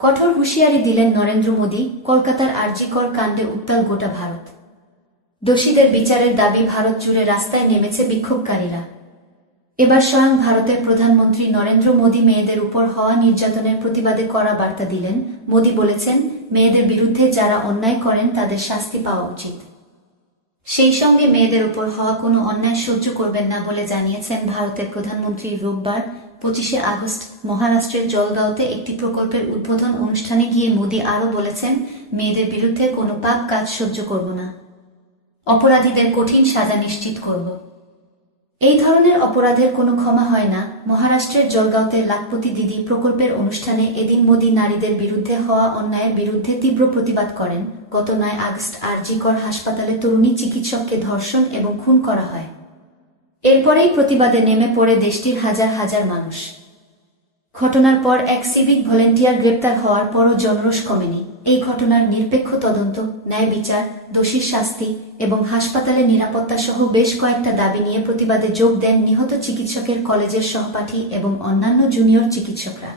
কঠোর হুঁশিয়ারি দিলেন নরেন্দ্র মোদী। কলকাতার আরজিকর কাণ্ডে উত্তাল গোটা ভারত। দোষীদের বিচারের দাবি ভারত জুড়ে রাস্তায় নেমেছে বিক্ষোভকারীরা। এবার স্বয়ং ভারতের প্রধানমন্ত্রী নরেন্দ্র মোদী মেয়েদের উপর হওয়া নির্যাতনের প্রতিবাদে কড়া বার্তা দিলেন। মোদী বলেছেন, মেয়েদের বিরুদ্ধে যারা অন্যায় করেন তাদের শাস্তি পাওয়া উচিত। সেই সঙ্গে মেয়েদের উপর হওয়া কোনো অন্যায় সহ্য করবেন না বলে জানিয়েছেন ভারতের প্রধানমন্ত্রী। রোববার 25শে আগস্ট মহারাষ্ট্রের জলগাঁওতে একটি প্রকল্পের উদ্বোধন অনুষ্ঠানে গিয়ে মোদী আরও বলেছেন, মেয়েদের বিরুদ্ধে কোনো পাপ কাজ সহ্য করব না। অপরাধীদের কঠিন সাজা নিশ্চিত করব। এই ধরনের অপরাধের কোনো ক্ষমা হয় না। মহারাষ্ট্রের জলগাঁওতে লাখপতি দিদি প্রকল্পের অনুষ্ঠানে এদিন মোদী নারীদের বিরুদ্ধে হওয়া অন্যায়ের বিরুদ্ধে তীব্র প্রতিবাদ করেন। গত 9 আগস্ট আরজিকর হাসপাতালে তরুণী চিকিৎসককে ধর্ষণ এবং খুন করা হয়। এরপরেই প্রতিবাদে নেমে পড়ে দেশটির হাজার হাজার মানুষ। ঘটনার পর এক সিভিক ভলেন্টিয়ার গ্রেপ্তার হওয়ার পরও জনরোষ কমেনি। এই ঘটনার নিরপেক্ষ তদন্ত, ন্যায় বিচার, দোষীর শাস্তি এবং হাসপাতালে নিরাপত্তা সহ বেশ কয়েকটা দাবি নিয়ে প্রতিবাদে যোগ দেন নিহত চিকিৎসকের কলেজের সহপাঠী এবং অন্যান্য জুনিয়র চিকিৎসকরা।